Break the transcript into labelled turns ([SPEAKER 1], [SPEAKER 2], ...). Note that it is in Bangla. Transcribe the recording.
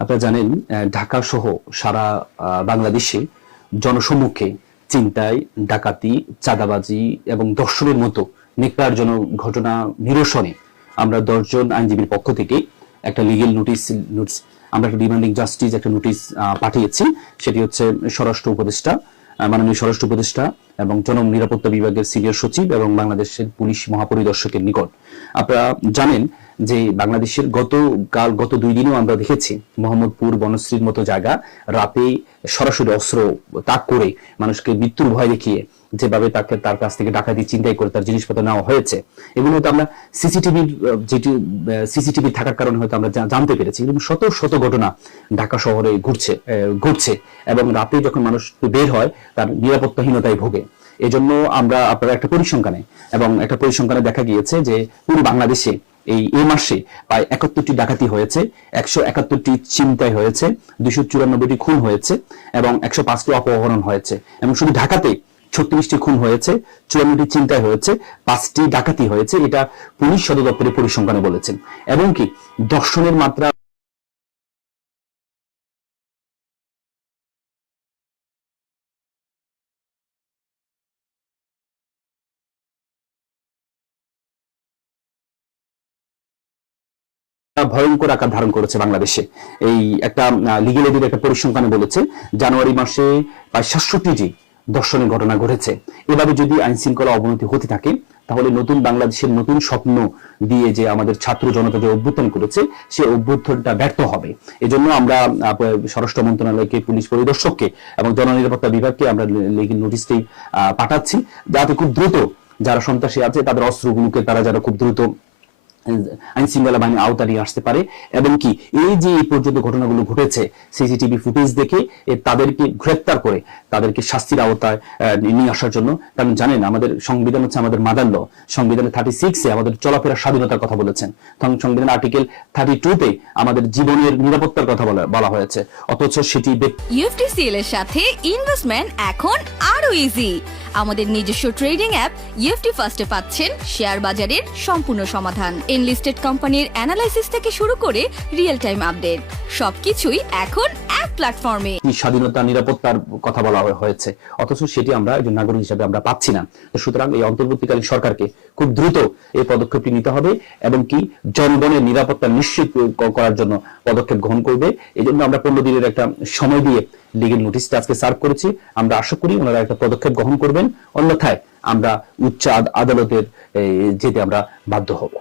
[SPEAKER 1] আপনারা জানেন ঢাকা সহ সারা বাংলাদেশে জনসম্মুখে চিন্তায় ডাকাতি, চাঁদাবাজি এবং দর্শনের মতো নিকারজনক ঘটনা নিরসনে আমরা দশজন আইনজীবীর পক্ষ থেকে একটা লিগেল নোটিশ নোটিশ আমরা একটা ডিমান্ডিং জাস্টিস একটা নোটিশ পাঠিয়েছি। সেটি হচ্ছে স্বরাষ্ট্র উপদেষ্টা মাননীয় স্বরাষ্ট্র উপদেষ্টা এবং জন নিরাপত্তা বিভাগের সিনিয়র সচিব এবং বাংলাদেশের পুলিশ মহাপরিদর্শকের নিকট। আপনারা জানেন যে বাংলাদেশের গত কাল, গত দুই দিনেও আমরা দেখেছি মোহাম্মদপুর বনশ্রীর মতো জায়গা রাতে সরাসরি অস্ত্র তাক করে মানুষকে মৃত্যুর ভয় দেখিয়ে যেভাবে তাকে, তার কাছ থেকে ডাকাতি চিন্তাই করে তার জিনিসপত্র নেওয়া হয়েছে। এগুলো হয়তো আমরা সিসিটিভির যেটি, সিসিটিভি থাকার কারণে হয়তো আমরা জানতে পেরেছি। এরকম শত শত ঘটনা ঢাকা শহরে ঘুরছে ঘটছে। এবং রাতে যখন মানুষ বের হয়, তার নিরাপত্তাহীনতায় ভোগে। এজন্য আমরা, আপনারা একটা পরিসংখ্যানে, এবং একটা পরিসংখ্যানে দেখা গিয়েছে যে পুরো বাংলাদেশে এই এ মাসে প্রায় একাত্তরটি ডাকাতি হয়েছে, একশো একাত্তরটি চিন্তায় হয়েছে, দুইশো চুরানব্বইটি খুন হয়েছে এবং একশো পাঁচটি অপহরণ হয়েছে। এবং শুধু ঢাকাতে ছত্রিশটি খুন হয়েছে, চুরানব্বইটি চিন্তায় হয়েছে, পাঁচটি ডাকাতি হয়েছে, এটা পুলিশ সদর দপ্তরের পরিসংখ্যানে বলেছেন এবং কি দর্শনের মাত্রা ভয়ঙ্কর আকার ধারণ করেছে বাংলাদেশে। এই একটা লিগেল এডির একটা পরিসংখ্যানে বলেছে জানুয়ারি মাসে প্রায় সাতষট্টিটি দর্শনের ঘটনা ঘটেছে। এভাবে যদি আইন শৃঙ্খলা অবনতি হতে থাকে, তাহলে নতুন বাংলাদেশের নতুন স্বপ্ন দিয়ে যে আমাদের ছাত্র জনতা যে অভ্যুত্থান করেছে, সে অভ্যুত্থানটা ব্যর্থ হবে। এজন্য আমরা স্বরাষ্ট্র মন্ত্রণালয়কে, পুলিশ পরিদর্শককে এবং জননিরাপত্তা বিভাগকে আমরা লিগেল নোটিশটি পাঠাচ্ছি। যাতে খুব দ্রুত যারা সন্ত্রাসী আছে, তাদের অস্ত্রগুলোকে তারা যারা খুব দ্রুত আইন শৃঙ্খলা বাহিনী আওতা নিয়ে আসতে পারে। এবং কি, এই যে এই পর্যন্ত ঘটনাগুলো ঘটেছে সিসিটিভি ফুটেজ দেখে তাদেরকে গ্রেপ্তার করে, তাদেরকে শাস্তির আওতায় নিয়ে আসার জন্য। কারণ জানেন, আমাদের সংবিধান হচ্ছে আমাদের মাদার ল সংবিধানে থার্টি সিক্সে আমাদের চলাফেরার স্বাধীনতার কথা বলেছেন। তখন সংবিধান আর্টিকেল থার্টি টুতে আমাদের জীবনের নিরাপত্তার কথা বলা হয়েছে। অথচ সেটি
[SPEAKER 2] ইউএফটিসিএল এর সাথে ইনভেস্টমেন্ট এখন আরও ইজি আমাদের নিজস্ব ট্রেডিং অ্যাপ ইউএফটি ফার্স্টে পাচ্ছেন, শেয়ার বাজারের সম্পূর্ণ সমাধান। এনলিস্টেড কোম্পানির অ্যানালাইসিস থেকে শুরু করে রিয়েল টাইম আপডেট সবকিছুই এখন এক প্ল্যাটফর্মে
[SPEAKER 1] স্বাধীনতা, নিরাপত্তার কথা বলা হয়েছে। অথচ সেটি আমরা একজন নাগরিক হিসেবে আমরা পাচ্ছি না। সুতরাং এই অন্তর্বর্তীকালীন সরকারকে খুব দ্রুত এই পদক্ষেপটি নিতে হবে এবং কি জনগণের নিরাপত্তা নিশ্চিত করার জন্য পদক্ষেপ গ্রহণ করবে। এই জন্য আমরা পনেরো দিনের একটা সময় দিয়ে লিগেল নোটিশটা আজকে সার্ভ করেছি। আমরা আশা করি ওনারা একটা পদক্ষেপ গ্রহণ করবেন। অন্যথায় আমরা উচ্চ আদালতের যেতে আমরা বাধ্য হব।